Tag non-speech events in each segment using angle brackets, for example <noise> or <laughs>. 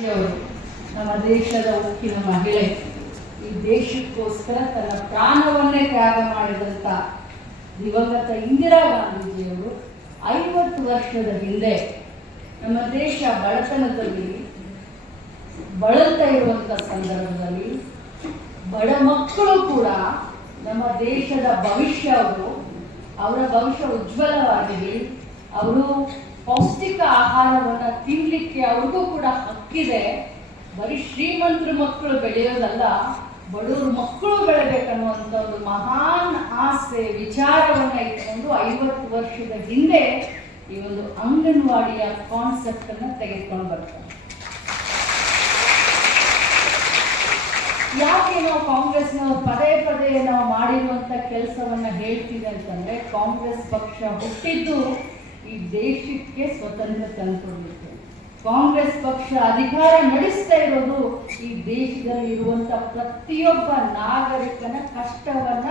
ನಮ್ಮ ದೇಶದ ಉಕ್ಕಿನ ಮಹಿಳೆ, ಈ ದೇಶಕ್ಕೋಸ್ಕರ ತನ್ನ ಪ್ರಾಣವನ್ನೇ ತ್ಯಾಗ ಮಾಡಿದಂಥ ದಿವಂಗತ ಇಂದಿರಾ ಗಾಂಧೀಜಿಯವರು ಐವತ್ತು ವರ್ಷದ ಹಿಂದೆ ನಮ್ಮ ದೇಶ ಬಡತನದಲ್ಲಿ, ಬಳಲ್ತಾ ಇರುವಂಥ ಸಂದರ್ಭದಲ್ಲಿ ಬಡ ಮಕ್ಕಳು ಕೂಡ ನಮ್ಮ ದೇಶದ ಭವಿಷ್ಯ ಅವರು, ಅವರ ಭವಿಷ್ಯ ಉಜ್ವಲವಾಗಿದೆ ಅವರು ಪೌಷ್ಟಿಕ ಆಹಾರವನ್ನು ತಿನ್ನಲಿಕ್ಕೆ ಅವ್ರಿಗೂ ಕೂಡ ಹಕ್ಕಿದೆ. ಬರೀ ಶ್ರೀಮಂತರ ಮಕ್ಕಳು ಬೆಳೆಯೋದಲ್ಲ, ಬಡವ್ರ ಮಕ್ಕಳು ಬೆಳಬೇಕನ್ನುವಂಥ ಒಂದು ಮಹಾನ್ ಆಸೆ, ವಿಚಾರವನ್ನು ಇಟ್ಕೊಂಡು ಐವತ್ತು ವರ್ಷದ ಹಿಂದೆ ಈ ಒಂದು ಅಂಗನವಾಡಿಯ ಕಾನ್ಸೆಪ್ಟ್ ಅನ್ನ ತೆಗೆದುಕೊಂಡು ಬರ್ತಾರೆ ಯಾಕೆ ನಾವು ಕಾಂಗ್ರೆಸ್ನವರು ಪದೇ ಪದೇ ನಾವು ಮಾಡಿರುವಂತ ಕೆಲಸವನ್ನ ಹೇಳ್ತೀವಿ ಅಂತಂದ್ರೆ, ಕಾಂಗ್ರೆಸ್ ಪಕ್ಷ ಹುಟ್ಟಿದ್ದು ಈ ದೇಶಕ್ಕೆ ಸ್ವತಂತ್ರ ತಂದುಕೊಡ್ಲಿಕ್ಕೆ ಕಾಂಗ್ರೆಸ್ ಪಕ್ಷ ಅಧಿಕಾರ ನಡೆಸ್ತಾ ಇರೋದು ಈ ದೇಶದಲ್ಲಿ ಇರುವಂತ ಪ್ರತಿಯೊಬ್ಬ ನಾಗರಿಕನ ಕಷ್ಟವನ್ನ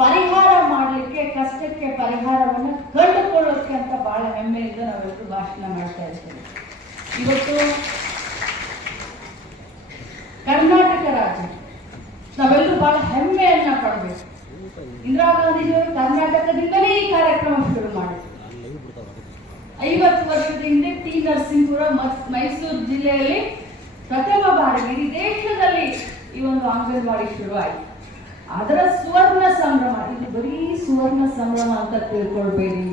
ಪರಿಹಾರ ಮಾಡಲಿಕ್ಕೆ, ಕಷ್ಟಕ್ಕೆ ಪರಿಹಾರವನ್ನ ಕಂಡುಕೊಳ್ಳೋಕೆ ಅಂತ ಬಹಳ ಹೆಮ್ಮೆಯಿಂದ ನಾವೆಲ್ಲರೂ ಭಾಷಣ ಮಾಡ್ತಾ ಇರ್ತೇವೆ. ಇವತ್ತು ಕರ್ನಾಟಕ ರಾಜ್ಯ, ನಾವೆಲ್ಲರೂ ಬಹಳ ಹೆಮ್ಮೆಯನ್ನ ಪಡಬೇಕು. ಇಂದಿರಾ ಗಾಂಧೀಜಿಯವರು ಕರ್ನಾಟಕದಿಂದಲೇ ಈ ಕಾರ್ಯಕ್ರಮ ಐವತ್ತು ವರ್ಷದ ಹಿಂದೆ ಟಿ ನರಸಿಂಹಪುರ ಮೈಸೂರು ಜಿಲ್ಲೆಯಲ್ಲಿ ಪ್ರಥಮ ಬಾರಿಗೆ ಇಡೀ ದೇಶದಲ್ಲಿ ಈ ಒಂದು ಅಂಗನವಾಡಿ ಶುರುವಾಯಿತು. ಅದರ ಸುವರ್ಣ ಸಂಭ್ರಮ ಇದು ಬರೀ ಸುವರ್ಣ ಸಂಭ್ರಮ ಅಂತ ತಿಳ್ಕೊಳ್ಬೇಡಿ.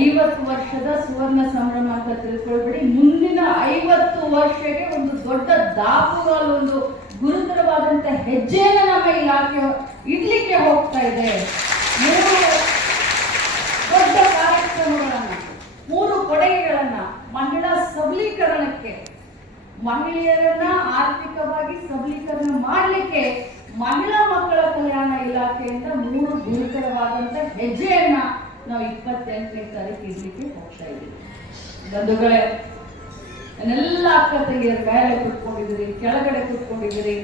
ಐವತ್ತು ವರ್ಷದ ಸುವರ್ಣ ಸಂಭ್ರಮ ಅಂತ ತಿಳ್ಕೊಳ್ಬೇಡಿ. ಮುಂದಿನ ಐವತ್ತು ವರ್ಷಕ್ಕೆ ಒಂದು ದೊಡ್ಡ ದಾಪುಗಾಲು ಒಂದು ಗುರುತರವಾದಂತ ಹೆಜ್ಜೆಯನ್ನು ನಮ್ಮ ಇಲಾಖೆ ಇಡ್ಲಿಕ್ಕೆ ಹೋಗ್ತಾ ಇದೆ ಮೂರು ದೊಡ್ಡ ಕಾರ್ಯಕ್ರಮಗಳನ್ನ ಮೂರು ಕೊಡುಗೆಗಳನ್ನ ಮಹಿಳಾ ಸಬಲೀಕರಣಕ್ಕೆ ಮಹಿಳೆಯರನ್ನ ಆರ್ಥಿಕವಾಗಿ ಸಬಲೀಕರಣ ಮಾಡಲಿಕ್ಕೆ ಮಹಿಳಾ ಮಕ್ಕಳ ಕಲ್ಯಾಣ ಇಲಾಖೆಯಿಂದ ಮೂರು ಗುರುತರವಾದಂತ ಹೆಜ್ಜೆಯನ್ನ ನಾವು ಇಪ್ಪತ್ತೆಂಟನೇ ತಾರೀಕು ಇಡ್ಲಿಕ್ಕೆ ಹೋಗ್ತಾ ಇದ್ದೀವಿ. ಬಂಧುಗಳೇ ನನ್ನೆಲ್ಲ ಅಕ್ಕ ತಂಗಿಯರ ಮೇಲೆ ಕುತ್ಕೊಂಡಿದ್ದೀರಿ, ಕೆಳಗಡೆ ಕುತ್ಕೊಂಡಿದ್ದೀರಿ.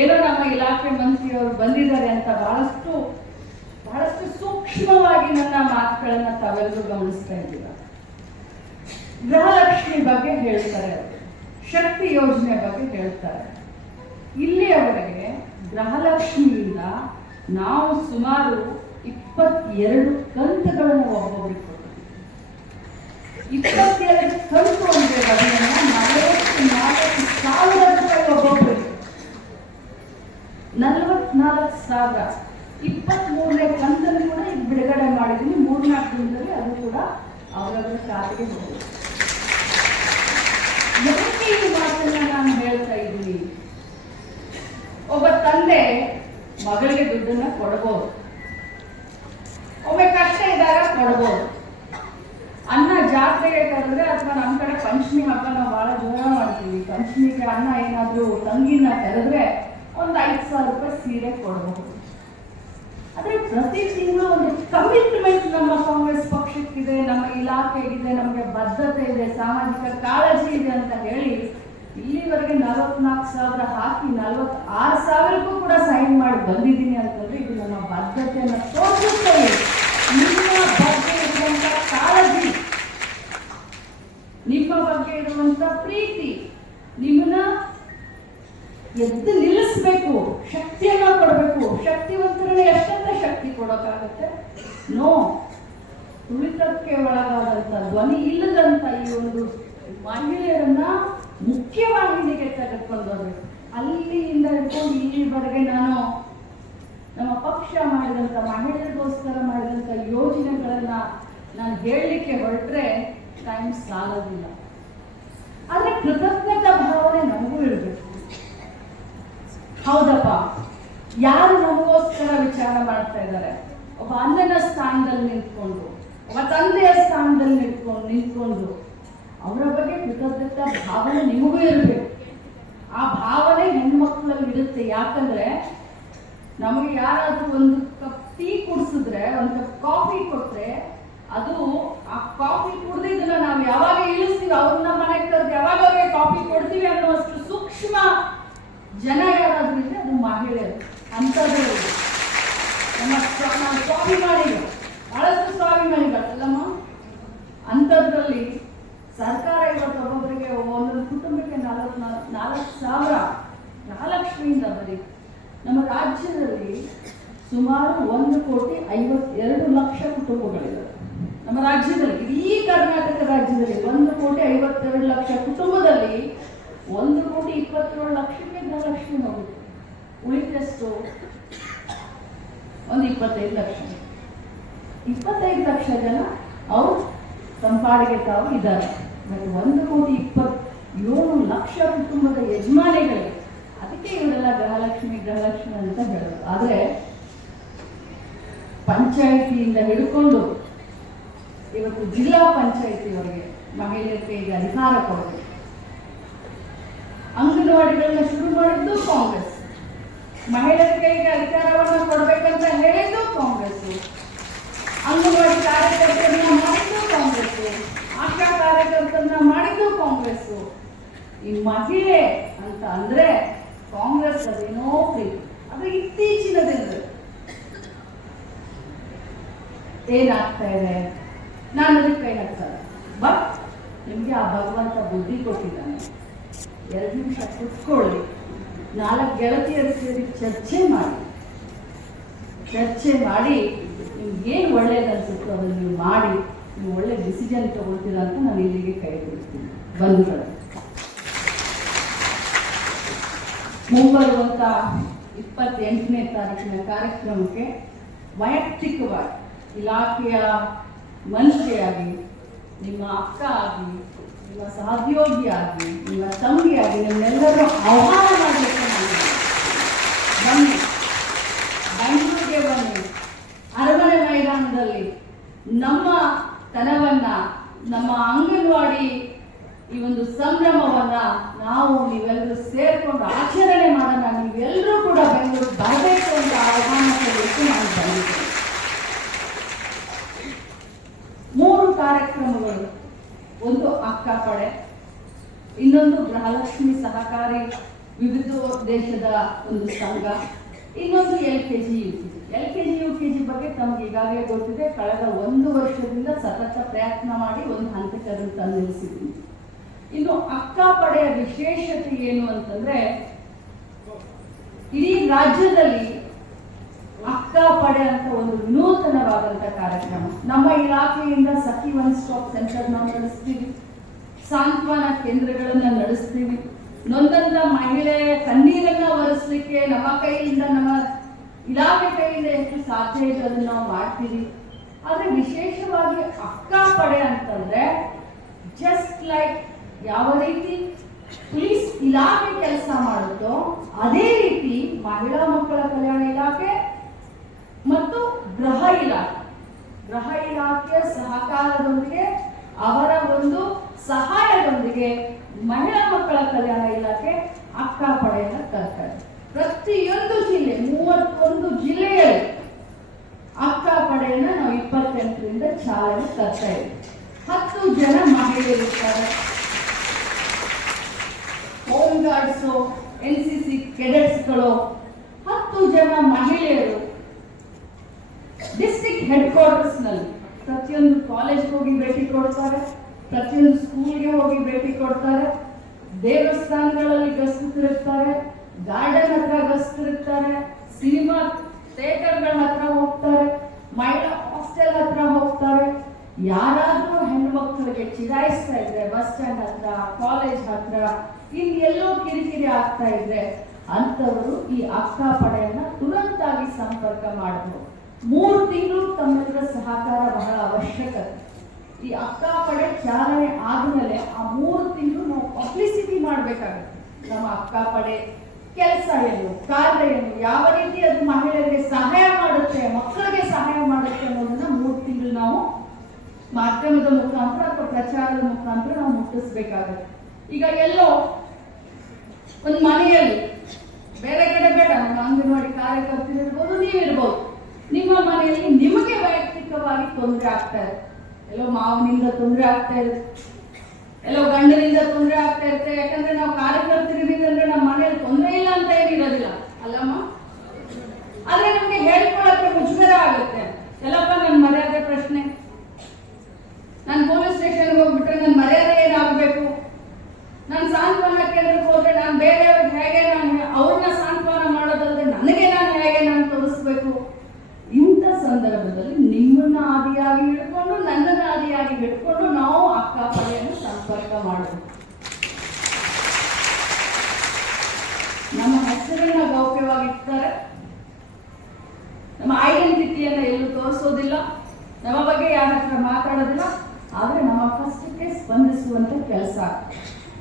ಏನೋ ನಮ್ಮ ಇಲಾಖೆ ಮಂತ್ರಿಯವರು ಬಂದಿದ್ದಾರೆ ಅಂತ ಬಹಳಷ್ಟು ಬಹಳಷ್ಟು ಸೂಕ್ಷ್ಮವಾಗಿ ನನ್ನ ಮಾತುಗಳನ್ನ ತಾವೆಲ್ಲರೂ ಗಮನಿಸ್ತಾ ಇದ್ದೀರ? ಗೃಹಲಕ್ಷ್ಮಿ ಬಗ್ಗೆ ಹೇಳ್ತಾರೆ. ಶಕ್ತಿ ಯೋಜನೆ ಬಗ್ಗೆ ಹೇಳ್ತಾರೆ ಇಲ್ಲಿಯವರೆಗೆ ಗೃಹಲಕ್ಷ್ಮಿಯಿಂದ ನಾವು ಸುಮಾರು ಇಪ್ಪತ್ತೆರಡು ಕಂತುಗಳನ್ನು ಒಬ್ಬೊಬ್ಬರಿಗೆ ಕೊಟ್ಟಿದ್ದೀವಿ ಇಪ್ಪತ್ತೆರಡು ಕಂತು ಅಂದರೆ ನಲವತ್ತು ನಾಲ್ಕು ಸಾವಿರ ರೂಪಾಯಿ ಒಬ್ಬೊಬ್ಬರಿಗೆ ನಲವತ್ನಾಲ್ಕು ಸಾವಿರ. ಇಪ್ಪತ್ಮೂರನೇ ಕಂತನ್ನು ಕೂಡ ಈಗ ಬಿಡುಗಡೆ ಮಾಡಿದ್ದೀನಿ ಮೂರ್ನಾಲ್ಕು ದಿನದಲ್ಲಿ ಅದು ಕೂಡ ಅವರವರ ಖಾತೆಗೆ ಹೋಗುತ್ತೆ. ಈ ಮಾತನ್ನ ನಾನು ಹೇಳ್ತಾ ಇದ್ದೀನಿ. ಒಬ್ಬ ತಂದೆ ಮಗಳಿಗೆ ದುಡ್ಡನ್ನ ಕೊಡಬಹುದು ಒಬ್ಬ ಕಷ್ಟ ಇದ್ದಾಗ ಕೊಡಬಹುದು ಅನ್ನ ಜಾತ್ರೆಗೆ ಕರೆದ್ರೆ ಅಥವಾ ನಮ್ಮ ಕಡೆ ಪಂಚಮಿ ಹಬ್ಬ ನಾವು ಬಹಳ ಜೋರ ಮಾಡ್ತೀವಿ. ಪಂಚಮಿಗೆ ಅನ್ನ ಏನಾದರೂ ತಂಗಿನ ಕರೆದ್ರೆ ಒಂದು ಐದು ಸಾವಿರ ರೂಪಾಯಿ ಸೀರೆ ಕೊಡಬಹುದು ಆದ್ರೆ ಪ್ರತಿ ತಿಂಗಳು ಒಂದು ಕಮಿಟ್ಮೆಂಟ್ ನಮ್ಮ ಕಾಂಗ್ರೆಸ್ ಪಕ್ಷಕ್ಕಿದೆ, ನಮ್ಮ ಇಲಾಖೆಗಿದೆ, ನಮಗೆ ಬದ್ಧತೆ ಇದೆ, ಸಾಮಾಜಿಕ ಕಾಳಜಿ ಇದೆ ಅಂತ ಹೇಳಿ ಇಲ್ಲಿವರೆಗೆ ನಲವತ್ನಾಲ್ಕು ಸಾವಿರ ಹಾಕಿ ನಲವತ್ ಆರು ಸಾವಿರಕ್ಕೂ ಕೂಡ ಸೈನ್ ಮಾಡಿ ಬಂದಿದ್ದೀನಿ ಅಂತಂದ್ರೆ ಇದು ನಮ್ಮ ಬದ್ಧತೆಯನ್ನು ತೋರಿಸುತ್ತೇನೆ ನಿಮ್ಮ ಬಗ್ಗೆ ಇರುವಂತ ಕಾಳಜಿ, ನಿಮ್ಮ ಬಗ್ಗೆ ಇರುವಂತ ಪ್ರೀತಿ, ನಿಮ್ಮನ್ನ ಎದ್ದು ನಿಲ್ಲಿಸ್ಬೇಕು ಶಕ್ತಿಯನ್ನ ಕೊಡಬೇಕು. ಶಕ್ತಿವಂತರಿಗೆ ಎಷ್ಟಂತ ಶಕ್ತಿ ಕೊಡೋಕ್ಕಾಗತ್ತೆ ನೋ, ತುಳಿತಕ್ಕೆ ಒಳಗಾದಂತ ಧ್ವನಿ ಇಲ್ಲದಂತ ಈ ಒಂದು ಮಹಿಳೆಯರನ್ನ ಮುಖ್ಯವಾಹಿನಿಗೆ ತೆಗೆದುಕೊಂಡು ಅಲ್ಲಿಯಿಂದ ಹಿಡ್ಕೊಂಡು ಇಲ್ಲಿವರೆಗೆ ನಾನು ನಮ್ಮ ಪಕ್ಷ ಮಾಡಿದಂಥ, ಮಹಿಳೆಯರಿಗೋಸ್ಕರ ಮಾಡಿದಂಥ ಯೋಜನೆಗಳನ್ನ ನಾನು ಹೇಳಲಿಕ್ಕೆ ಹೊರಟ್ರೆ ಟೈಮ್ ಸಾಲೋದಿಲ್ಲ ಆದರೆ ಕೃತಜ್ಞತಾ ಭಾವನೆ ಹೌದಪ್ಪ. ಯಾರು ನಮಗೋಸ್ಕರ ವಿಚಾರ ಮಾಡ್ತಾ ಇದ್ದಾರೆ? ಒಬ್ಬ ಅಣ್ಣನ ಸ್ಥಾನದಲ್ಲಿ ನಿಂತ್ಕೊಂಡು, ಒಬ್ಬ ತಂದೆಯ ಸ್ಥಾನದಲ್ಲಿ ನಿಂತ್ಕೊಂಡು ನಿಂತ್ಕೊಂಡು ಅವರ ಬಗ್ಗೆ ಕೃತಜ್ಞತಾ, ಭಾವನೆ ನಿಮಗೂ ಇರಬೇಕು. ಆ ಭಾವನೆ ಹೆಣ್ಮಕ್ಳಲ್ಲಿ ಇರುತ್ತೆ. ಯಾಕಂದ್ರೆ ನಮಗೆ ಯಾರಾದ್ರೂ ಒಂದು ಕಪ್ ಟೀ ಕುಡಿಸಿದ್ರೆ, ಒಂದು ಕಪ್ ಕಾಫಿ ಕೊಟ್ರೆ ಅದು ಆ ಕಾಫಿ ಕುಡ್ದಿದ್ದನ್ನ ನಾವು ಯಾವಾಗ ಇಳಿಸ್ತೀವಿ. ಅವ್ರನ್ನ ಮನೆಗೆ ಕರೆದು ಯಾವಾಗ ಕಾಫಿ ಕೊಡ್ತೀವಿ ಅನ್ನೋಷ್ಟು ಸೂಕ್ಷ್ಮ ಜನ ಯಾರಾದರೂ ಇದ್ರೆ ಅದು ಮಹಿಳೆಯರು ಅಂಥದ್ದು ನಮ್ಮ ನಾವು ಸ್ವಾಭಿಮಾನಿಗಳು. ಬಹಳಷ್ಟು ಸ್ವಾಭಿಮಾನಿಗಳಲ್ಲಮ್ಮ? ಅಂಥದ್ರಲ್ಲಿ ಸರ್ಕಾರ ಇವತ್ತು ಒಬ್ಬೊಬ್ಬರಿಗೆ ಒಂದೊಂದು ನಾಲ್ಕು ಸಾವಿರ ಗೃಹಲಕ್ಷ್ಮಿಯಿಂದ ಬರೀ ನಮ್ಮ ರಾಜ್ಯದಲ್ಲಿ ಸುಮಾರು ಒಂದು ಕೋಟಿ ಐವತ್ತೆರಡು ಲಕ್ಷ ಕುಟುಂಬಗಳಿದೆ ನಮ್ಮ ರಾಜ್ಯದಲ್ಲಿ, ಇಡೀ ಕರ್ನಾಟಕ ರಾಜ್ಯದಲ್ಲಿ ಒಂದು ಕೋಟಿ ಐವತ್ತೆರಡು ಲಕ್ಷ ಕುಟುಂಬದಲ್ಲಿ ಒಂದು ಕೋಟಿ ಇಪ್ಪತ್ತೇಳು ಲಕ್ಷಕ್ಕೆ ಧನಲಕ್ಷ್ಮಿ ಹೋಗುತ್ತೆ ಉಳಿದಷ್ಟು ಒಂದು ಇಪ್ಪತ್ತೈದು ಲಕ್ಷ. ಇಪ್ಪತ್ತೈದು ಲಕ್ಷ ಜನ ಅವರು ತಂಪಾಡಿಗೆ ತಾವು ಇದ್ದಾರೆ. ಮತ್ತು ಒಂದು ಕೋಟಿ ಇಪ್ಪತ್ತೇಳು ಲಕ್ಷ ಕುಟುಂಬದ ಯಜಮಾನಿಗಳಿಗೆ ಅದಕ್ಕೆ ಇವರೆಲ್ಲ ಗೃಹಲಕ್ಷ್ಮಿ ಗೃಹಲಕ್ಷ್ಮಿ ಅಂತ ಹೇಳೋದು. ಆದರೆ ಪಂಚಾಯತಿಯಿಂದ ಹಿಡ್ಕೊಂಡು ಇವತ್ತು ಜಿಲ್ಲಾ ಪಂಚಾಯಿತಿಯವರಿಗೆ ಮಹಿಳೆಯರಿಗೆ ಈಗ ಅಧಿಕಾರ ಕೊಡಬೇಕು. ಅಂಗನವಾಡಿಗಳನ್ನ ಶುರು ಮಾಡಿದ್ದು ಕಾಂಗ್ರೆಸ್. ಮಹಿಳೆಯರ ಕೈಗೆ ಅಧಿಕಾರವನ್ನು ಕೊಡಬೇಕಂತ ಹೇಳಿದ್ದು ಕಾಂಗ್ರೆಸ್. ಅಂಗನವಾಡಿ ಕಾರ್ಯಕರ್ತರನ್ನ ಮಾಡಿದ್ದು ಕಾಂಗ್ರೆಸ್. ಆಶಾ ಕಾರ್ಯಕರ್ತರನ್ನ ಮಾಡಿದ್ದು ಕಾಂಗ್ರೆಸ್. ಈ ಮಹಿಳೆ ಅಂತ ಅಂದ್ರೆ ಕಾಂಗ್ರೆಸ್ ಅದೇನೋ ಅದು ಇತ್ತೀಚಿನ ದಿನದಲ್ಲಿ ಏನಾಗ್ತಾ ಇದೆ? ನಾನು ಅದಕ್ಕೆ ಕೈ ಬಟ್ ನಿಮಗೆ ಆ ಭಗವಂತ ಬುದ್ಧಿ ಕೊಟ್ಟಿದ್ದಾನೆ. ಎರಡು ನಿಮಿಷ ಕುತ್ಕೊಳ್ಳಿ. ನಾಲ್ಕು ಗೆಳತಿಯರು ಸೇರಿ ಚರ್ಚೆ ಮಾಡಿ. ಚರ್ಚೆ ಮಾಡಿ ನಿಮ್ಗೆ ಏನು ಒಳ್ಳೇದು ಅನ್ಸುತ್ತೋ ಅದನ್ನು ನೀವು ಮಾಡಿ, ನೀವು ಒಳ್ಳೆ ಡಿಸಿಷನ್ ತಗೊಳ್ತೀರಾ ಅಂತ ನಾನು ಇಲ್ಲಿಗೆ ಕೈ ಬಿಡ್ತೀನಿ ಬಂಧುಗಳು ಮುಂಬರುವಂಥ ಇಪ್ಪತ್ತೆಂಟನೇ ತಾರೀಕಿನ ಕಾರ್ಯಕ್ರಮಕ್ಕೆ ವೈಯಕ್ತಿಕವಾಗಿ, ಇಲಾಖೆಯ ಮಂತ್ರಿಯಾಗಿ, ನಿಮ್ಮ ಅಕ್ಕ ಆಗಿ ನಿಮ್ಮ ಸಹೋದ್ಯೋಗಿ ಆಗಿ ನಿಮ್ಮ ತಂಗಿಯಾಗಿ ನಿಮ್ಮೆಲ್ಲರೂ ಆಹ್ವಾನ ಮಾಡಲಿಕ್ಕೆ ನಾನು ಬನ್ನಿ. ಬೆಂಗಳೂರಿಗೆ ಬನ್ನಿ. ಅರಮನೆ ಮೈದಾನದಲ್ಲಿ ನಮ್ಮ ತನವನ್ನ, ನಮ್ಮ ಅಂಗನವಾಡಿ ಈ ಒಂದು ಸಂಭ್ರಮವನ್ನ ನಾವು ನೀವೆಲ್ಲರೂ ಸೇರ್ಕೊಂಡು ಆಚರಣೆ ಮಾಡೋಣ. ನೀವೆಲ್ಲರೂ ಕೂಡ ಬೆಂಗಳೂರು ಬರಬೇಕು ಅಂತ ಆಹ್ವಾನ ಕೊಡಲಿಕ್ಕೆ ನಾನು ಬಂದಿದ್ದೇನೆ ಮೂರು ಕಾರ್ಯಕ್ರಮಗಳು. ಒಂದು ಅಕ್ಕ ಪಡೆ, ಇನ್ನೊಂದು ಗೃಹಲಕ್ಷ್ಮಿ ಸಹಕಾರಿ ವಿವಿಧ ದೇಶದ ಒಂದು ಸಂಘ, ಇನ್ನೊಂದು L K G U K G L K G, U K G ಬಗ್ಗೆ ತಮಗೆ ಈಗಾಗಲೇ ಗೊತ್ತಿದೆ. ಕಳೆದ ಒಂದು ವರ್ಷದಿಂದ ಸತತ ಪ್ರಯತ್ನ ಮಾಡಿ ಒಂದು ಹಂತಕ್ಕೆ ಅದನ್ನು ತಂದು ನಿಲ್ಲಿಸಿದ್ದೀನಿ. ಇನ್ನು ಅಕ್ಕ ಪಡೆಯ ವಿಶೇಷತೆ ಏನು ಅಂತಂದ್ರೆ, ಇಡೀ ರಾಜ್ಯದಲ್ಲಿ ಅಕ್ಕ ಪಡೆ ಅಂತ ಒಂದು ವಿನೂತನವಾದಂತ ಕಾರ್ಯಕ್ರಮ. ನಮ್ಮ ಇಲಾಖೆಯಿಂದ ಸಖಿ ಒನ್ ಸ್ಟಾಪ್ ಸೆಂಟರ್ ನಾವು ನಡೆಸ್ತೀವಿ. ಸಾಂತ್ವನ ಕೇಂದ್ರಗಳನ್ನ ನಡೆಸ್ತೀವಿ. ನೊಂದಂತ ಮಹಿಳೆ ಕಣ್ಣೀರನ್ನ ಒರೆಸ್ಲಿಕ್ಕೆ ನಮ್ಮ ಕೈಯಿಂದ, ನಮ್ಮ ಇಲಾಖೆ ಕೈಯಿಂದ ಎಷ್ಟು ಸಾಧ್ಯ ಇದೆ ಅದನ್ನ ನಾವು ಮಾಡ್ತೀವಿ. ಆದ್ರೆ ವಿಶೇಷವಾಗಿ ಅಕ್ಕ ಪಡೆ ಅಂತಂದ್ರೆ ಜಸ್ಟ್ ಲೈಕ್ ಯಾವ ರೀತಿ ಪೊಲೀಸ್ ಇಲಾಖೆ ಕೆಲಸ ಮಾಡುತ್ತೋ, ಅದೇ ರೀತಿ ಮಹಿಳಾ ಮಕ್ಕಳ ಕಲ್ಯಾಣ ಇಲಾಖೆ ಮತ್ತು ಗೃಹ ಇಲಾಖೆ. ಗೃಹ ಇಲಾಖೆಯ ಸಹಕಾರದೊಂದಿಗೆ ಅವರ ಒಂದು ಸಹಾಯದೊಂದಿಗೆ ಮಹಿಳಾ ಮಕ್ಕಳ ಕಲ್ಯಾಣ ಇಲಾಖೆ ಅಕ್ಕ ಪಡೆಯನ್ನು ತರ್ತಾರೆ ಪ್ರತಿಯೊಂದು ಜಿಲ್ಲೆ, ಮೂವತ್ತೊಂದು ಜಿಲ್ಲೆಯಲ್ಲಿ ಅಕ್ಕ ಪಡೆಯನ್ನು ನಾವು ಇಪ್ಪತ್ತೆಂಟರಿಂದ ಚಾಲನೆ ತರ್ತಾ ಇದ್ದೀವಿ. ಹತ್ತು ಜನ ಮಹಿಳೆಯರಿರ್ತಾರೆ home guards N C C ಕೆಡೆಟ್ಸ್ಗಳು ಹತ್ತು ಜನ ಮಹಿಳೆಯರು ಡಿಸ್ಟ್ರಿಕ್ಟ್ ಹೆಡ್ ಕ್ವಾರ್ಟರ್ಸ್ನಲ್ಲಿ ಪ್ರತಿಯೊಂದು ಕಾಲೇಜ್ಗೆ ಹೋಗಿ ಭೇಟಿ ಕೊಡ್ತಾರೆ, ಪ್ರತಿಯೊಂದು ಸ್ಕೂಲ್ಗೆ ಹೋಗಿ ಭೇಟಿ ಕೊಡ್ತಾರೆ, ದೇವಸ್ಥಾನಗಳಲ್ಲಿ ಗಸ್ತು ಗಾರ್ಡನ್ ಹತ್ರ ಗಸ್ತು ಸಿನಿಮಾ ಥಿಯೇಟರ್ಗಳ ಹತ್ರ ಹೋಗ್ತಾರೆ, ಮಹಿಳಾ ಹಾಸ್ಟೆಲ್ ಹತ್ರ ಹೋಗ್ತಾರೆ. ಯಾರಾದರೂ ಹೆಣ್ಮಕ್ಳಿಗೆ ಚಿರಾಯಿಸ್ತಾ ಇದ್ರೆ, ಬಸ್ ಸ್ಟ್ಯಾಂಡ್ ಹತ್ರ, ಕಾಲೇಜ್ ಹತ್ರ ಇಲ್ಲಿ ಎಲ್ಲೋ ಕಿರಿಕಿರಿ ಆಗ್ತಾ ಇದ್ರೆ ಅಂತವರು ಈ ಅಕ್ಕ ಪಡೆಯನ್ನ ತುರಂತಾಗಿ ಸಂಪರ್ಕ ಮಾಡಬಹುದು ಮೂರು ತಿಂಗಳು ತಮ್ಮೆಲ್ಲರ ಸಹಕಾರ ಬಹಳ ಅವಶ್ಯಕತೆ ಈ ಅಕ್ಕ ಪಡೆ ಚಾಲನೆ ಆದ್ಮೇಲೆ ಆ ಮೂರು ತಿಂಗಳು ನಾವು ಪಬ್ಲಿಸಿಟಿ ಮಾಡ್ಬೇಕಾಗುತ್ತೆ. ನಮ್ಮ ಅಕ್ಕ ಪಡೆ ಕೆಲಸ ಏನು, ಕಾರ್ಯ ಏನು, ಯಾವ ರೀತಿ ಅದು ಮಹಿಳೆಯರಿಗೆ ಸಹಾಯ ಮಾಡುತ್ತೆ, ಮಕ್ಕಳಿಗೆ ಸಹಾಯ ಮಾಡುತ್ತೆ ಅನ್ನೋದನ್ನ ಮೂರು ತಿಂಗಳು ನಾವು ಮಾಧ್ಯಮದ ಮುಖಾಂತರ ಅಥವಾ ಪ್ರಚಾರದ ಮುಖಾಂತರ ನಾವು ಮುಟ್ಟಿಸ್ಬೇಕಾಗತ್ತೆ. ಈಗ ಎಲ್ಲೋ ಒಂದು ಮನೆಯಲ್ಲಿ, ಬೇರೆ ಕಡೆ ಬೇಡ ನಮ್ಮ ಅಂಗನವಾಡಿ ಕಾರ್ಯಕರ್ತರಿರ್ಬೋದು ನೀವಿರ್ಬೋದು. ನಿಮ್ಮ ಮನೆಯಲ್ಲಿ ನಿಮಗೆ ವೈಯಕ್ತಿಕವಾಗಿ ತೊಂದರೆ ಆಗ್ತಾ ಇದೆ ಎಲ್ಲೋ ಮಾವನಿಂದ ತೊಂದರೆ ಆಗ್ತಾ ಇದೆ ಎಲ್ಲೋ ಗಂಡನಿಂದ ತೊಂದರೆ ಆಗ್ತಾ ಇರುತ್ತೆ. ಯಾಕಂದ್ರೆ ನಾವು ಕಾರ್ಯಕರ್ತರಿದ್ದೀವಿ ಅಂದ್ರೆ ನಮ್ಮ ಮನೆಯಲ್ಲಿ ತೊಂದರೆ ಇಲ್ಲ ಅಂತ ಏನಿರೋದಿಲ್ಲ ಅಲ್ಲಮ್ಮ? ಆದ್ರೆ ನಮ್ಗೆ ಹೇಳ್ಕೊಳಕ್ಕೆ ಮುಜುಗರ ಆಗುತ್ತೆ. ಎಲ್ಲಪ್ಪ ನನ್ನ ಮರ್ಯಾದೆ ಪ್ರಶ್ನೆ. ನಾನು ಪೊಲೀಸ್ ಸ್ಟೇಷನ್ಗೆ ಹೋಗ್ಬಿಟ್ರೆ ನನ್ನ ಮರ್ಯಾದೆ ಏನಾಗಬೇಕು? ನಾನು ಸಾಂತ್ವನ ಕೇಂದ್ರಕ್ಕೆ ಹೋದ್ರೆ ನಾನು ಬೇರೆಯವ್ರಿಗೆ ಹೇಗೆ ನಾನು ಅವ್ರನ್ನ ಸಾಂತ್ವನ ಮಾಡೋದಲ್ಲದೆ ನನಗೆ ನಾನು ಹೇಗೆ ನಾನು ತೋರಿಸ್ಬೇಕು ಇಂಥ ಸಂದರ್ಭದಲ್ಲಿ ನಿಮ್ಮನ್ನ ಆದಿಯಾಗಿ ಹಿಡ್ಕೊಂಡು ನನ್ನನ್ನ ಆದಿಯಾಗಿ ಹಿಡ್ಕೊಂಡು ನಾವು ಅಕ್ಕಪಡೆಯನ್ನು ಸಂಪರ್ಕ ಮಾಡಬೇಕು ನಮ್ಮ ಹೆಸರನ್ನ ಗೌಪ್ಯವಾಗಿರ್ತಾರೆ ನಮ್ಮ ಐಡೆಂಟಿಟಿಯನ್ನ ಎಲ್ಲೂ ತೋರಿಸೋದಿಲ್ಲ ನಮ್ಮ ಬಗ್ಗೆ ಯಾರ ಹತ್ರ ಮಾತಾಡೋದಿಲ್ಲ ಆದ್ರೆ ನಮ್ಮ ಕಷ್ಟಕ್ಕೆ ಸ್ಪಂದಿಸುವಂತ ಕೆಲಸ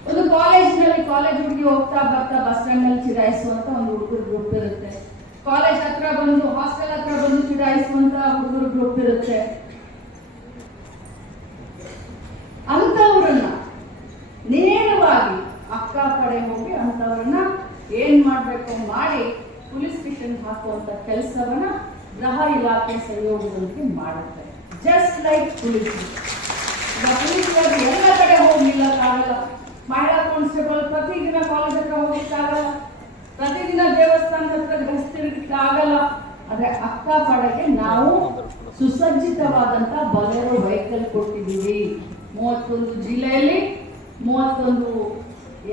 ಒಂದು ಕಾಲೇಜಿನಲ್ಲಿ ಕಾಲೇಜ್ ಹುಡುಗಿ ಹೋಗ್ತಾ ಬರ್ತಾ ಬಸ್ ಸ್ಟ್ಯಾಂಡ್ನಲ್ಲಿ ಚಿರಾಯಿಸುವಂತ ಒಂದು ಹುಡುಗರು ಗ್ರೂಪ್ ಇರುತ್ತೆ ಕಾಲೇಜ್ ಹತ್ರ ಬಂದು ಹಾಸ್ಟೆಲ್ ಹತ್ರ ಬಂದು ಚಿರಾಯಿಸುವಂತ ಹುಡುಗರು ಗ್ರೂಪ್ ಇರುತ್ತೆ ಅಂತವ್ರನ್ನ ನೇರವಾಗಿ ಅಕ್ಕ ಕಡೆ ಹೋಗಿ ಅಂತವ್ರನ್ನ ಏನ್ ಮಾಡ್ಬೇಕು ಮಾಡಿ ಪೊಲೀಸ್ ಸ್ಟೇಷನ್ ಹಾಕುವಂಥ ಕೆಲಸವನ್ನ ಗೃಹ ಇಲಾಖೆ ಸಹಯೋಗದೊಂದಿಗೆ ಮಾಡುತ್ತೆ. ಜಸ್ಟ್ ಲೈಕ್ ಪೊಲೀಸ್ ಎಲ್ಲ ಕಡೆ ಹೋಗ್ಲಿಲ್ಲಕ್ಕಾಗಲ್ಲ ಮಹಿಳಾ ಕಾನ್ಸ್ಟೇಬಲ್ ಪ್ರತಿದಿನ ಕಾಲೇಜ್ ಹತ್ರ ಹೋಗ್ಲಿಕ್ಕಾಗಲ್ಲ. ಪ್ರತಿದಿನ ದೇವಸ್ಥಾನದ ಹತ್ರ ಗಸ್ತಿರ್ಲಿಕ್ಕಾಗಲ್ಲ ಆದರೆ ಅಕ್ಕ ಪಡೆಗೆ ನಾವು ಸುಸಜ್ಜಿತವಾದಂತ ಬಲೆರೋ ವೆಹಿಕಲ್ ಕೊಟ್ಟಿದ್ದೀವಿ. ಮೂವತ್ತೊಂದು ಜಿಲ್ಲೆಯಲ್ಲಿ ಮೂವತ್ತೊಂದು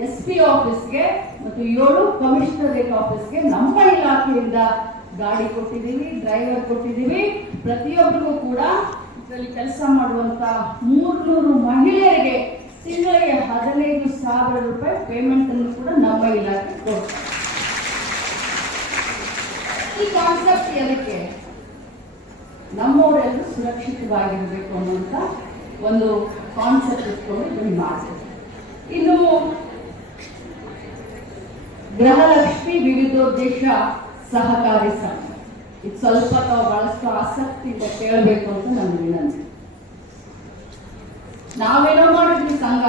ಎಸ್ ಪಿ ಆಫೀಸ್ಗೆ ಮತ್ತು ಏಳು ಕಮಿಷನರೇಟ್ ಆಫೀಸ್ಗೆ ನಮ್ಮ ಇಲಾಖೆಯಿಂದ ಗಾಡಿ ಕೊಟ್ಟಿದ್ದೀವಿ, ಡ್ರೈವರ್ ಕೊಟ್ಟಿದ್ದೀವಿ. ಪ್ರತಿಯೊಬ್ಬರಿಗೂ ಕೂಡ ಇದರಲ್ಲಿ ಕೆಲಸ ಮಾಡುವಂತ ಮೂರ್ನೂರು ಮಹಿಳೆಯರಿಗೆ ತಿಂಗಳಿಗೆ ಹದಿನೈದು ಸಾವಿರ ರೂಪಾಯಿ ಪೇಮೆಂಟ್ ಅನ್ನು ಕೂಡ ನಮ್ಮ ಇಲಾಖೆ ಕೊಡ್ತಾರೆ ಈ ಕಾನ್ಸೆಪ್ಟ್ ಅದಕ್ಕೆ ನಮ್ಮವರೆಲ್ಲರೂ ಸುರಕ್ಷಿತವಾಗಿರಬೇಕು ಅನ್ನುವಂಥ ಒಂದು ಕಾನ್ಸೆಪ್ಟ್ ಇಟ್ಕೊಂಡು ಇದನ್ನು ಮಾಡ್ತೀವಿ ಇನ್ನು ಗೃಹಲಕ್ಷ್ಮಿ ವಿವಿಧೋದ್ದೇಶ ಸಹಕಾರಿ ಸಂಘ. ಇದು ಸ್ವಲ್ಪ ತಾವು ಬಹಳಷ್ಟು ಆಸಕ್ತಿಯಿಂದ ಕೇಳಬೇಕು ಅಂತ ನನ್ನ ವಿನಂತಿ. ನಾವೇನೋ ಮಾಡಿದ್ವಿ ಸಂಘ.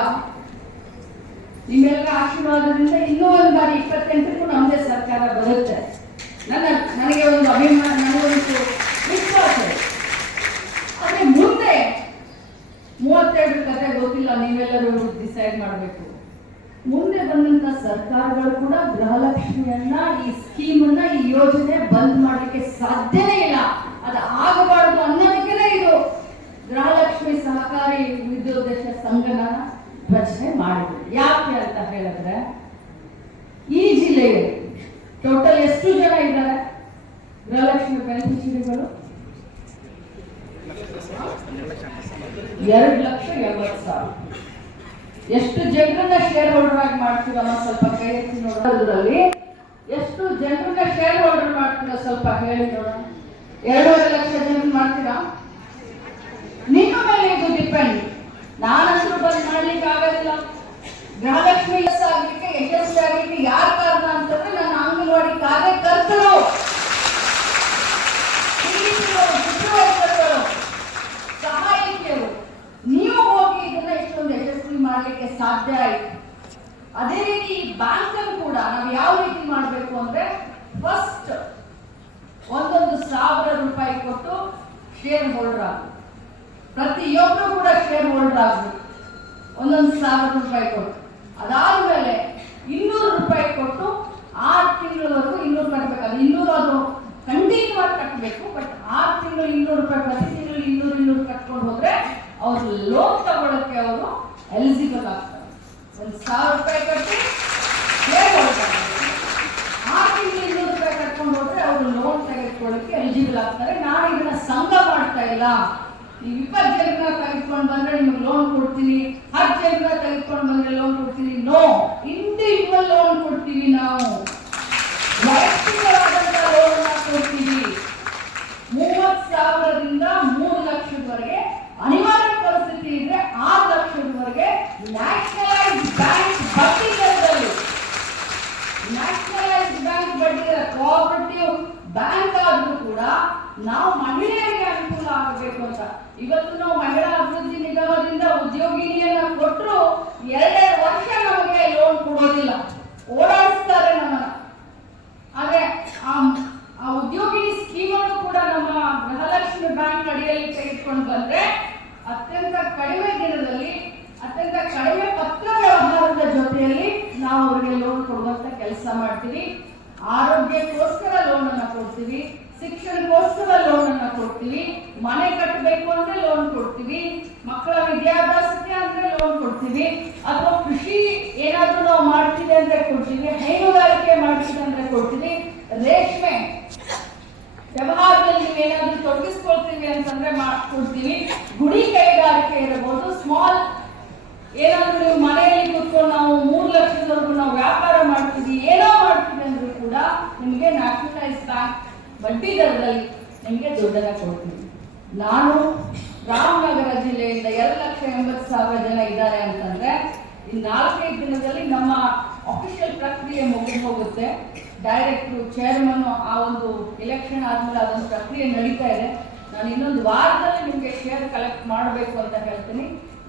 ನಿಮ್ಮೆಲ್ಲರ ಆಶೀರ್ವಾದದಿಂದ ಇನ್ನೂ ಒಂದು ಬಾರಿ ಇಪ್ಪತ್ತೆಂಟಕ್ಕೂ ನಮ್ಮದೇ ಸರ್ಕಾರ ಬರುತ್ತೆ ನನ್ನ ನನಗೆ ಒಂದು ಅಭಿಮಾನ ನನಗೊಂದು ವಿಶ್ವಾಸ ಇದೆ ಆದ್ರೆ ಮುಂದೆ ಮೂವತ್ತೆರಡು ಕತೆ ಗೊತ್ತಿಲ್ಲ ನೀವೆಲ್ಲರೂ ಡಿಸೈಡ್ ಮಾಡಬೇಕು ಮುಂದೆ ಬಂದಂತ ಸರ್ಕಾರಗಳು ಕೂಡ ಗೃಹಲಕ್ಷ್ಮಿಯನ್ನ, ಈ ಸ್ಕೀಮನ್ನ, ಈ ಯೋಜನೆ ಬಂದ್ ಮಾಡಲಿಕ್ಕೆ ಸಾಧ್ಯನೇ ಇಲ್ಲ. ಅದು ಆಗಬಾರದು ಅನ್ನೋದಕ್ಕೆ ಇದು ಗೃಹಲಕ್ಷ್ಮಿ ಸಹಕಾರಿ ವಿದ್ಯೋದ್ದೇಶ ಸಂಘನ ರಚನೆ ಮಾಡಿದ್ರು. ಯಾಕೆ ಅಂತ ಹೇಳಿದ್ರೆ, ಈ ಜಿಲ್ಲೆಯಲ್ಲಿ ಟೋಟಲ್ ಎಷ್ಟು ಜನ ಇದ್ದಾರೆ? ಗೃಹಲಕ್ಷ್ಮಿ ಬೆನಿಫಿಷರಿಗಳು ಎರಡು ಲಕ್ಷ ಎಂಬತ್ತು ಸಾವಿರ. ಎಷ್ಟು ಜನರನ್ನ ಶೇರ್ ಹೋಲ್ಡರ್ ಆಗಿ ಮಾಡ್ತೀರಮ್ಮ ಸ್ವಲ್ಪ ಕೈ ಎತ್ತಿ ನೋಡೋದ್ರಲ್ಲಿ ಎಷ್ಟು ಜನರನ್ನ ಶೇರ್ ಹೋಲ್ಡರ್ ಮಾಡ್ತೀರ ಸ್ವಲ್ಪ ಹೇಳಿ ನೋಡೋಣ ಎರಡೂವರೆ ಲಕ್ಷ ಜನ ಮಾಡ್ತೀರಾ? ನಿಮ್ಮ ಮೇಲೆ ಇದು ಡಿಪೆಂಡ್ ನಾನಂತೂ ಬಂದು ಮಾಡ್ಲಿಕ್ಕೆ ಆಗೋದಿಲ್ಲ ಗೃಹಲಕ್ಷ್ಮಿ ಎಸ್ ಆಗ್ಲಿಕ್ಕೆ ಯಶಸ್ವಿ ಆಗ್ಲಿಕ್ಕೆ ಯಾರ ಕಾರಣ ಅಂತಂದ್ರೆ ನನ್ನ ಅಂಗನವಾಡಿ ಕಾರ್ಯಕರ್ತರು ಪೀಡಿತರು, supervisorಗಳು, ಸಹಾಯಕಿಯರು ನೀವು ಹೋಗಿ ಇದನ್ನ ಇಷ್ಟೊಂದು ಯಶಸ್ವಿ ಮಾಡ್ಲಿಕ್ಕೆ ಸಾಧ್ಯ ಆಯ್ತು. ಅದೇ ರೀತಿ ಬ್ಯಾಂಕ್ ಅನ್ನು ಕೂಡ ನಾವು ಯಾವ ರೀತಿ ಮಾಡಬೇಕು ಅಂದ್ರೆ ಫಸ್ಟ್ ಒಂದೊಂದು ಸಾವಿರ ರೂಪಾಯಿ ಕೊಟ್ಟು ಶೇರ್ ಹೋಲ್ಡರ್ ಆಗಬೇಕು. ಪ್ರತಿಯೊಬ್ಬರು ಕೂಡ ಶೇರ್ ಹೋಲ್ಡರ್ ಆಗಬೇಕು. ಒಂದೊಂದು ಸಾವಿರ ರೂಪಾಯಿ ಕೊಟ್ಟು. ಅದಾದ್ಮೇಲೆ ಇನ್ನೂರು ರೂಪಾಯಿ ಕೊಟ್ಟು ಆರು ತಿಂಗಳವರೆಗೂ ಇನ್ನೂರು ಕಟ್ಟಬೇಕು ಅದು ಇನ್ನೂರು ಅದು ಕಂಟಿನ್ಯೂ ಆಗಿ ಕಟ್ಟಬೇಕು ಬಟ್ ಆರು ತಿಂಗಳು ಇನ್ನೂರು ರೂಪಾಯಿ, ಪ್ರತಿ ತಿಂಗಳು ಇನ್ನೂರು ಇನ್ನೂರು ಕಟ್ಕೊಂಡು ಹೋದ್ರೆ ಅವ್ರು ಲೋನ್ ತಗೊಳಕ್ಕೆ ಅವರು ಎಲಿಜಿಬಲ್ ಆಗ್ತಾರೆ ಒಂದು ಸಾವಿರ ರೂಪಾಯಿ ಕಟ್ಟಿ ಆಗ್ತಾರೆ. ಆರು ತಿಂಗಳು ಇನ್ನೂರು ರೂಪಾಯಿ ಕಟ್ಕೊಂಡು ಹೋದ್ರೆ ಅವರು ಲೋನ್ ತೆಗೆದುಕೊಳ್ಳಕ್ಕೆ ಎಲಿಜಿಬಲ್ ಆಗ್ತಾರೆ. ನಾನು ಇದನ್ನ ಸಂಘ ಮಾಡ್ತಾ ಇಲ್ಲ. ಇಪ್ಪತ್ತು ಜನ ತೆಗೆದುಕೊಂಡು ಬಂದ್ರೆ ನಿಮಗೆ ಲೋನ್ ಕೊಡ್ತೀನಿ. ಹತ್ತು ಜನರ ತೆಗೆದುಕೊಂಡು ಬಂದ್ರೆ ಲೋನ್ ಕೊಡ್ತೀನಿ ನೋ ಇಂಡಿವಿಜುವಲ್ ಲೋನ್ ಕೊಡ್ತೀವಿ ನಾವು ವೈಯಕ್ತಿಕವಾದಂತ ಲೋನ್ ಕೊಡ್ತೀವಿ ಮೂವತ್ ಸಾವಿರದಿಂದ ಮೂರು ಲಕ್ಷದವರೆಗೆ ಅನಿವಾರ್ಯ ಪರಿಸ್ಥಿತಿ ಇದ್ರೆ ಆರು ಲಕ್ಷದವರೆಗೆ ನ್ಯಾಷನಲೈಸ್ ಬ್ಯಾಂಕ್ ಬಡ್ಡಿ ದರದಲ್ಲಿ ನ್ಯಾಷನಲೈಸ್ ಬ್ಯಾಂಕ್ ಬಡ್ಡಿ ದರ ಕೋಆಪರೇಟಿವ್ ಬ್ಯಾಂಕ್ ಆದ್ರೂ ಕೂಡ ನಾವು ಮಹಿಳೆಯರಿಗೆ ಅನುಕೂಲ ಆಗಬೇಕು ಅಂತ ಇವತ್ತು ನಾವು ಮಹಿಳಾ ಅಭಿವೃದ್ಧಿ ನಿಗಮದಿಂದ ಉದ್ಯೋಗಿನಿಯನ್ನ ಕೊಟ್ಟರು ಎರಡೆರಡು ವರ್ಷ ನಮಗೆ ಲೋನ್ ಕೊಡೋದಿಲ್ಲ ಓಡಾಡಿಸ್ತಾರೆ ನಮ್ಮನ್ನ ಆದ್ರೆ ಆ ಆ ಉದ್ಯೋಗಿನಿ ಸ್ಕೀಮ್ ಅನ್ನು ಕೂಡ ನಮ್ಮ ಗೃಹಲಕ್ಷ್ಮಿ ಬ್ಯಾಂಕ್ ಅಡಿಯಲ್ಲಿ ತೆಗೆದುಕೊಂಡು ಬಂದ್ರೆ ಅತ್ಯಂತ ಕಡಿಮೆ ದಿನದಲ್ಲಿ, ಅತ್ಯಂತ ಕಡಿಮೆ ಪತ್ರ ವ್ಯವಹಾರದ ಜೊತೆಯಲ್ಲಿ ನಾವು ಅವರಿಗೆ ಲೋನ್ ಕೊಡುವಂತ ಕೆಲಸ ಮಾಡ್ತೀವಿ. ಆರೋಗ್ಯಕ್ಕೋಸ್ಕರ ಲೋನ್ ಅನ್ನ ಕೊಡ್ತೀವಿ. ಶಿಕ್ಷಣಕ್ಕೋಸ್ಕರ ಲೋನ್ ಅನ್ನ ಕೊಡ್ತೀವಿ. ಮನೆ ಕಟ್ಟಬೇಕು ಅಂದ್ರೆ ಲೋನ್ ಕೊಡ್ತೀವಿ. ಮಕ್ಕಳ ವಿದ್ಯಾಭ್ಯಾಸಕ್ಕೆ ಅಂದ್ರೆ ಲೋನ್ ಕೊಡ್ತೀವಿ. ಅಥವಾ ಕೃಷಿ ಏನಾದ್ರೂ ನಾವು ಮಾಡ್ತೀವಿ ಅಂದ್ರೆ ಕೊಡ್ತೀವಿ. ಹೈನುಗಾರಿಕೆ ಮಾಡ್ತೀವಿ ಅಂದ್ರೆ ಕೊಡ್ತೀವಿ. ರೇಷ್ಮೆ ವ್ಯವಹಾರದಲ್ಲಿ ನೀವೇನಾದ್ರೂ ತೊಡಗಿಸ್ಕೊಳ್ತೀವಿ ಅಂತಂದ್ರೆ ಮಾಡ್ಕೊಡ್ತೀವಿ ಗುಡಿ ಕೈಗಾರಿಕೆ ಇರಬಹುದು ಸ್ಮಾಲ್ ಏನಾದ್ರೂ ನೀವು ಮನೆಯಲ್ಲಿ ಕೂತ್ಕೊಂಡು ನಾವು ಮೂರು ಲಕ್ಷದವರೆಗೂ ನಾವು ವ್ಯಾಪಾರ ಮಾಡ್ತೀವಿ, ಏನೋ ಮಾಡ್ತೀವಿ ಅಂದ್ರೂ ಕೂಡ ನಿಮಗೆ ನ್ಯಾಷನಲೈಸ್ ಬ್ಯಾಂಕ್ ಬಡ್ಡಿ ದರದಲ್ಲಿ ನಿಮಗೆ ದುಡ್ಡನ್ನ ಕೊಡ್ತೀವಿ. ನಾನು ರಾಮನಗರ ಜಿಲ್ಲೆಯಿಂದ ಎರಡು ಲಕ್ಷ ಎಂಬತ್ತು ಸಾವಿರ ಜನ ಇದ್ದಾರೆ ಅಂತಂದ್ರೆ, ಈ ನಾಲ್ಕೈದು ದಿನದಲ್ಲಿ ನಮ್ಮ ಅಫಿಷಿಯಲ್ ಪ್ರಕ್ರಿಯೆ ಮುಗಿದು ಹೋಗುತ್ತೆ. ಡೈರೆಕ್ಟ್ರು ಚೇರ್ಮನ್ ಆ ಒಂದು ಎಲೆಕ್ಷನ್ ಆದ್ಮೇಲೆ ಅದೊಂದು ಪ್ರಕ್ರಿಯೆ ನಡೀತಾ ಇದೆ. ನಾನು ಇನ್ನೊಂದು ವಾರದಲ್ಲಿ ನಿಮಗೆ ಶೇರ್ ಕಲೆಕ್ಟ್ ಮಾಡಬೇಕು ಅಂತ ಹೇಳ್ತೀನಿ.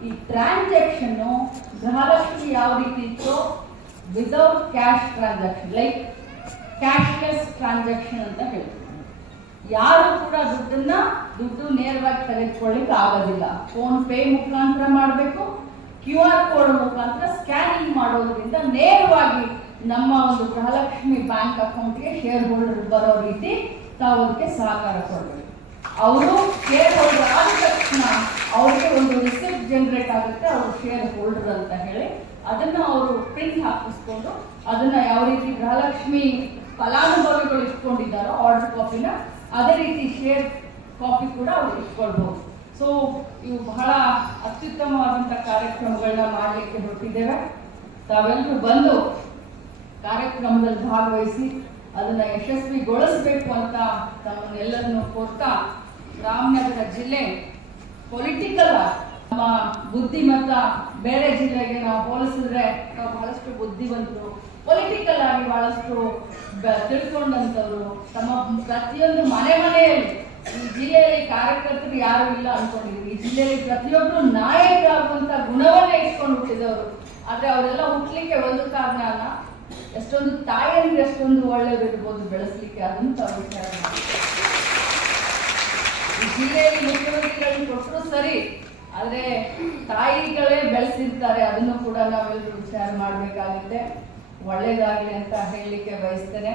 ಈ ಟ್ರಾನ್ಸಾಕ್ಷನ್ನು ಗೃಹಲಕ್ಷ್ಮಿ ಯಾವ ರೀತಿ ಇತ್ತು without cash transaction like cashless transaction ಅಂತ ಹೇಳ್ತೀನಿ. ಯಾರು ಕೂಡ ದುಡ್ಡನ್ನ, ದುಡ್ಡು ನೇರವಾಗಿ ತೆಗೆದುಕೊಳ್ಳಿಕ್ಕೆ ಆಗೋದಿಲ್ಲ. ಫೋನ್ ಪೇ ಮುಖಾಂತರ ಮಾಡಬೇಕು ಕ್ಯೂ ಆರ್ ಕೋಡ್ ಮುಖಾಂತರ ಸ್ಕ್ಯಾನಿಂಗ್ ಮಾಡೋದ್ರಿಂದ ನೇರವಾಗಿ ನಮ್ಮ ಒಂದು ಗೃಹಲಕ್ಷ್ಮಿ ಬ್ಯಾಂಕ್ ಅಕೌಂಟ್ಗೆ ಶೇರ್ ಹೋಲ್ಡರ್ ಬರೋ ರೀತಿ ತಾವು ಅದಕ್ಕೆ ಸಹಕಾರ ಕೊಡಬೇಕು. ಅವರು ಶೇರ್ ಹೋಲ್ಡರ್ ಆದ ತಕ್ಷಣ ಅವ್ರಿಗೆ ಒಂದು ರಿಸಿಪ್ಟ್ ಜನರೇಟ್ ಆಗುತ್ತೆ, ಅವರು ಶೇರ್ ಹೋಲ್ಡರ್ ಅಂತ ಹೇಳಿ ಅದನ್ನ ಅವರು ಪ್ರಿಂಟ್ ಹಾಕಿಸ್ಕೊಂಡು ಅದನ್ನ ಯಾವ ರೀತಿ ಗೃಹಲಕ್ಷ್ಮಿ ಫಲಾನುಭವಿಗಳು ಇಟ್ಕೊಂಡಿದ್ದಾರೋ ಆರ್ಡರ್ ಕಾಪಿನ ಅದೇ ರೀತಿ ಶೇರ್ ಕಾಪಿ ಕೂಡ ಅವ್ರು ಇಟ್ಕೊಳ್ಬಹುದು ಸೊ ಇವು ಬಹಳ ಅತ್ಯುತ್ತಮವಾದಂಥ ಕಾರ್ಯಕ್ರಮಗಳನ್ನ ಮಾಡಲಿಕ್ಕೆ ಹೊರಟಿದ್ದೇವೆ. ತಾವೆಲ್ಲರೂ ಬಂದು ಕಾರ್ಯಕ್ರಮದಲ್ಲಿ ಭಾಗವಹಿಸಿ ಅದನ್ನ ಯಶಸ್ವಿಗೊಳಿಸಬೇಕು ಅಂತ ತಮ್ಮನ್ನೆಲ್ಲರನ್ನು ಕೋರ್ತಾ ರಾಮನಗರ ಜಿಲ್ಲೆ ಪೊಲಿಟಿಕಲ್ ನಮ್ಮ ಬುದ್ಧಿಮತ್ತ ಬೇರೆ ಜಿಲ್ಲೆಗೆ ನಾವು ಹೋಲಿಸಿದ್ರೆ ನಾವು ಬಹಳಷ್ಟು ಬುದ್ಧಿವಂತರು. ಪೊಲಿಟಿಕಲ್ ಆಗಿ ಬಹಳಷ್ಟು ತಿಳ್ಕೊಂಡಂಥವ್ರು ತಮ್ಮ ಪ್ರತಿಯೊಂದು ಮನೆ ಮನೆಯಲ್ಲಿ ಈ ಜಿಲ್ಲೆಯಲ್ಲಿ ಕಾರ್ಯಕರ್ತರು ಯಾರು ಇಲ್ಲ ಅನ್ಕೊಂಡಿದ್ವಿ. ಈ ಜಿಲ್ಲೆಯಲ್ಲಿ ಪ್ರತಿಯೊಬ್ಬರು ನಾಯಕರಾಗುವಂತ ಗುಣವನ್ನೇ ಇಟ್ಕೊಂಡು ಹುಟ್ಟಿದವರು. ಆದ್ರೆ ಅವರೆಲ್ಲ ಹುಟ್ಟಲಿಕ್ಕೆ ಒಂದು ಕಾರಣ ಅಲ್ಲ. ಎಷ್ಟೊಂದು ತಾಯಿಯರಿಗೆ ಅಷ್ಟೊಂದು ಒಳ್ಳೆದಿರ್ಬೋದು ಬೆಳೆಸ್ಲಿಕ್ಕೆ ತಾವು ವಿಚಾರ ಈ ಜಿಲ್ಲೆಯಲ್ಲಿ ಮುಖ್ಯಮಂತ್ರಿಗಳನ್ನು ಕೊಟ್ಟರು ಸರಿ, ಆದ್ರೆ ತಾಯಿಗಳೇ ಬೆಳೆಸಿರ್ತಾರೆ, ಅದನ್ನು ಕೂಡ ನಾವೆಲ್ಲರೂ ವಿಚಾರ ಮಾಡಬೇಕಾಗುತ್ತೆ. ಒಳ್ಳೇದಾಗಲಿ ಅಂತ ಹೇಳಲಿಕ್ಕೆ ಬಯಸ್ತೇನೆ.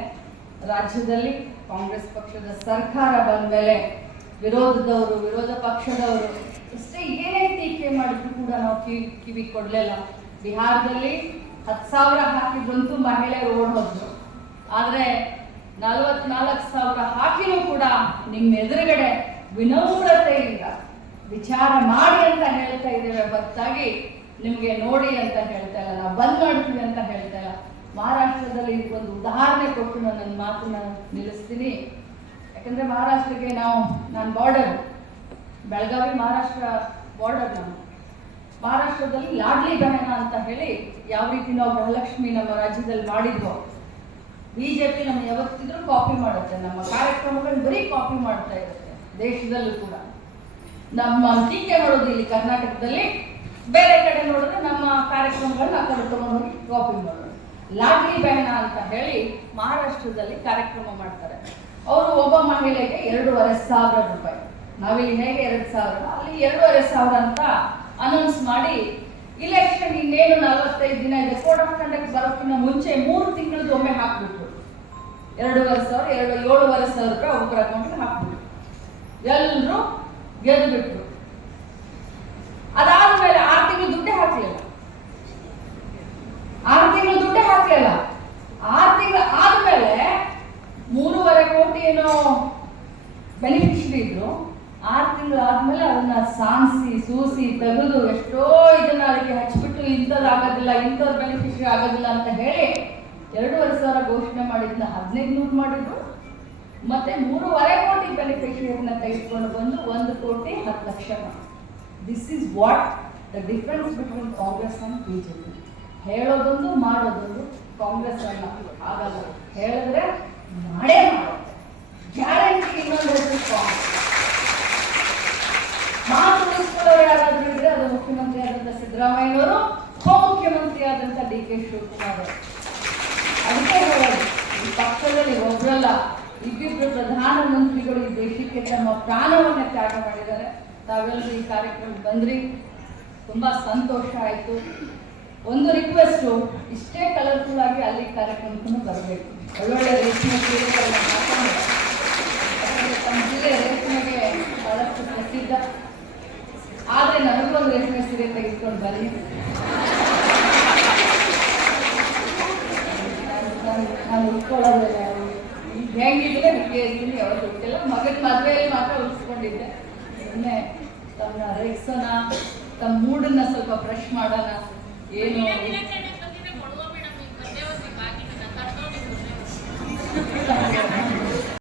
ರಾಜ್ಯದಲ್ಲಿ ಕಾಂಗ್ರೆಸ್ ಪಕ್ಷದ ಸರ್ಕಾರ ಬಂದ ಮೇಲೆ ವಿರೋಧದವರು, ವಿರೋಧ ಪಕ್ಷದವರು ಎಷ್ಟೇ ಏನೇ ಟೀಕೆ ಮಾಡಿದ್ರು ಕೂಡ ನಾವು ಕಿವಿ ಕಿವಿ ಕೊಡಲಿಲ್ಲ ಬಿಹಾರದಲ್ಲಿ ಹತ್ತು ಸಾವಿರ ಹಾಕಿ ಬಂತು ಮಹಿಳೆಯರು ಓಡೋದ್ರು ಆದರೆ ನಲವತ್ನಾಲ್ಕು ಸಾವಿರ ಹಾಕಿನೂ ಕೂಡ ನಿಮ್ಮ ಎದುರುಗಡೆ ವಿನಮ್ರತೆಯಿಂದ ವಿಚಾರ ಮಾಡಿ ಅಂತ ಹೇಳ್ತಾ ಇದ್ದೇವೆ ಹೊರತಾಗಿ ನಿಮಗೆ ನೋಡಿ ಅಂತ ಹೇಳ್ತಾ ಇಲ್ಲ, ನಾವು ಬಂದ್ ಮಾಡ್ತೀವಿ ಅಂತ ಹೇಳ್ತಾ ಇಲ್ಲ. ಮಹಾರಾಷ್ಟ್ರದಲ್ಲಿ ಒಂದು ಉದಾಹರಣೆ ಕೊಟ್ಟು ನಾನು ನನ್ನ ಮಾತನ್ನ ನಿಲ್ಲಿಸ್ತೀನಿ. ಯಾಕಂದ್ರೆ ಮಹಾರಾಷ್ಟ್ರಕ್ಕೆ ನಾವು, ನಾನು ಬಾರ್ಡರ್ ಬೆಳಗಾವಿ ಮಹಾರಾಷ್ಟ್ರ ಬಾರ್ಡರ್ ನಾನು. ಮಹಾರಾಷ್ಟ್ರದಲ್ಲಿ ಲಾಡ್ಲಿ ಬೆಹನ ಅಂತ ಹೇಳಿ ಯಾವ ರೀತಿ ನಾವು ಗೃಹಲಕ್ಷ್ಮಿ ನಮ್ಮ ರಾಜ್ಯದಲ್ಲಿ ಮಾಡಿದ್ವೋ, ಬಿಜೆಪಿ ನಮ್ಮ ಯಾವತ್ತಿದ್ರೂ ಕಾಪಿ ಮಾಡುತ್ತೆ. ನಮ್ಮ ಕಾರ್ಯಕ್ರಮಗಳನ್ನ ಬರೀ ಕಾಪಿ ಮಾಡ್ತಾ ಇರುತ್ತೆ, ದೇಶದಲ್ಲೂ ಕೂಡ. ನಮ್ಮ ಟೀಕೆ ಮಾಡೋದು ಇಲ್ಲಿ ಕರ್ನಾಟಕದಲ್ಲಿ, ಬೇರೆ ಕಡೆ ನೋಡಿದ್ರೆ ನಮ್ಮ ಕಾರ್ಯಕ್ರಮಗಳನ್ನ ಆ ಕಡೆ ತಗೊಂಡು ಹೋಗಿ ಕಾಪಿ ಮಾಡೋದು. ಲಾಡ್ಲಿ ಬಹನ ಅಂತ ಹೇಳಿ ಮಹಾರಾಷ್ಟ್ರದಲ್ಲಿ ಕಾರ್ಯಕ್ರಮ ಮಾಡ್ತಾರೆ. ಅವರು ಒಬ್ಬ ಮಹಿಳೆಗೆ ಎರಡೂವರೆ ಸಾವಿರ ರೂಪಾಯಿ. ನಾವಿಲ್ಲಿ ಹೇಗೆ ಎರಡು ಸಾವಿರ? ಅಲ್ಲಿ ಎರಡೂವರೆ ಸಾವಿರ ಅಂತ ಅನೌನ್ಸ್ ಮಾಡಿ ಇಲೆಕ್ಷನ್ ಇನ್ನೇನು ನಲವತ್ತೈದು ದಿನ ಇದೆ. ಕೋಡ್ ಆಫ್ ಕಂಡಕ್ಟ್ ಬರೋಕ್ಕಿಂತ ಮುಂಚೆ ಮೂರು ತಿಂಗಳದ್ದು ಒಮ್ಮೆ ಹಾಕ್ಬಿಟ್ರು. ಎರಡೂವರೆ ಸಾವಿರ, ಎರಡು, ಏಳುವರೆ ಸಾವಿರ ರೂಪಾಯಿ ಒಬ್ಬರ ಅಕೌಂಟ್ಗೆ ಹಾಕ್ಬಿಟ್ರು. ಎಲ್ಲರೂ ಗೆದ್ದು ಬಿಟ್ರು ಅದಾದ್ಮೇಲೆ ಆರು ತಿಂಗಳು ದುಡ್ಡೇ ಹಾಕ್ಲಿಲ್ಲ. ಆರು ತಿಂಗಳು ದುಡ್ಡೇ ಹಾಕ್ಲಿಲ್ಲ. ಆರು ತಿಂಗಳು ಆದ್ಮೇಲೆ ಮೂರುವರೆ ಕೋಟಿ ಏನೋ ಬೆನಿಫಿಷರಿ ಇದ್ರು. ಆರು ತಿಂಗಳು ಆದ್ಮೇಲೆ ಅದನ್ನ ಸಾಂಸಿ ಸೂಸಿ, ತೆಗೆದು ಎಷ್ಟೋ ಇದನ್ನ ಅದಕ್ಕೆ ಹಚ್ಚಿಬಿಟ್ಟು ಇಂಥದ್ದು ಆಗೋದಿಲ್ಲ ಇಂಥದ್ದು ಬೆನಿಫಿಷರಿ ಆಗೋದಿಲ್ಲ ಅಂತ ಹೇಳಿ ಎರಡೂವರೆ ಸಾವಿರ ಘೋಷಣೆ ಮಾಡಿದ್ನ ಹದಿನೈದು ನೂರು ಮಾಡಿದ್ರು. ಮತ್ತೆ ಮೂರುವರೆ ಕೋಟಿ ಬೆನಿಫಿಷರಿಯನ್ನ ತೆಗೆದುಕೊಂಡು ಬಂದು ಒಂದು ಕೋಟಿ ಹತ್ತು lakh this is what the difference between Congress and BJP ಹೇಳೋದೊಂದು, ಮಾಡೋದೊಂದು ಕಾಂಗ್ರೆಸ್ ಅಲ್ಲ. ಆಗಲ್ಲ ಹೇಳಿದ್ರೆ ಮಾಡೇ ಮಾಡುತ್ತೆ ಗ್ಯಾರಂಟಿ ಇನ್ನೊಂದು ಕಾಂಗ್ರೆಸ್ ಮಾತು ಉಳಿಸ್ಕೊಳ್ಳೋರು ಯಾರಾದ್ರೂ ಇದ್ರೆ ಅದು ಮುಖ್ಯಮಂತ್ರಿ ಆದಂತ ಸಿದ್ದರಾಮಯ್ಯನವರು ಉಪಮುಖ್ಯಮಂತ್ರಿ ಆದಂತ ಡಿ ಕೆ ಶಿವಕುಮಾರ್ ಅದಕ್ಕೆ ಹೇಳೋದು, ಈ ಪಕ್ಷದಲ್ಲಿ ಒಬ್ಬರಲ್ಲ ಇಬ್ಬಿಬ್ರು ಪ್ರಧಾನಮಂತ್ರಿಗಳು ಈ ದೇಶಕ್ಕೆ ತಮ್ಮ ಪ್ರಾಣವನ್ನು ತ್ಯಾಗ ಮಾಡಿದ್ದಾರೆ. ತಾವೆಲ್ಲರೂ ಈ ಕಾರ್ಯಕ್ರಮಕ್ಕೆ ಬಂದ್ರಿ. ತುಂಬಾ ಸಂತೋಷ ಆಯ್ತು. ಒಂದು ರಿಕ್ವೆಸ್ಟು ಇಷ್ಟೇ ಕಲರ್ಫುಲ್ ಆಗಿ ಅಲ್ಲಿ ಕಾರ್ಯಕ್ರಮಕ್ಕೂ ಬರಬೇಕು. ಒಳ್ಳೊಳ್ಳೆ ರೇಷ್ಮೆ ಸೀರೆಗಳನ್ನ ಹಾಕೊಂಡು ತಮ್ಮ ಜಿಲ್ಲೆ ರೇಷ್ಮೆಗೆ ಬಹಳಷ್ಟು ಪ್ರಸಿದ್ಧ. ಆದರೆ ನನಗೊಂದು ರೇಷ್ಮೆ ಸೀರೆ ತೆಗೆದುಕೊಂಡು ಬನ್ನಿ. ನಾನು ಉಟ್ಕೊಳ್ಳೋದಿಲ್ಲ ಹೆಂಗಿದ್ರೆ ನಿಮಗೆ ಇದ್ದೀನಿ ಯಾವತ್ತು ಉಟ್ಟಿಲ್ಲ ಮಗನ ಮದುವೆಯಲ್ಲಿ ಮಾತ್ರ ಉಳಿಸ್ಕೊಂಡಿದ್ದೆ ಸುಮ್ಮನೆ ತನ್ನ ರೆಕ್ಸೋಣ ತಮ್ಮ ಮೂಡನ್ನ ಸ್ವಲ್ಪ ಫ್ರೆಶ್ ಮಾಡೋಣ. ಏನು? Thank. <laughs>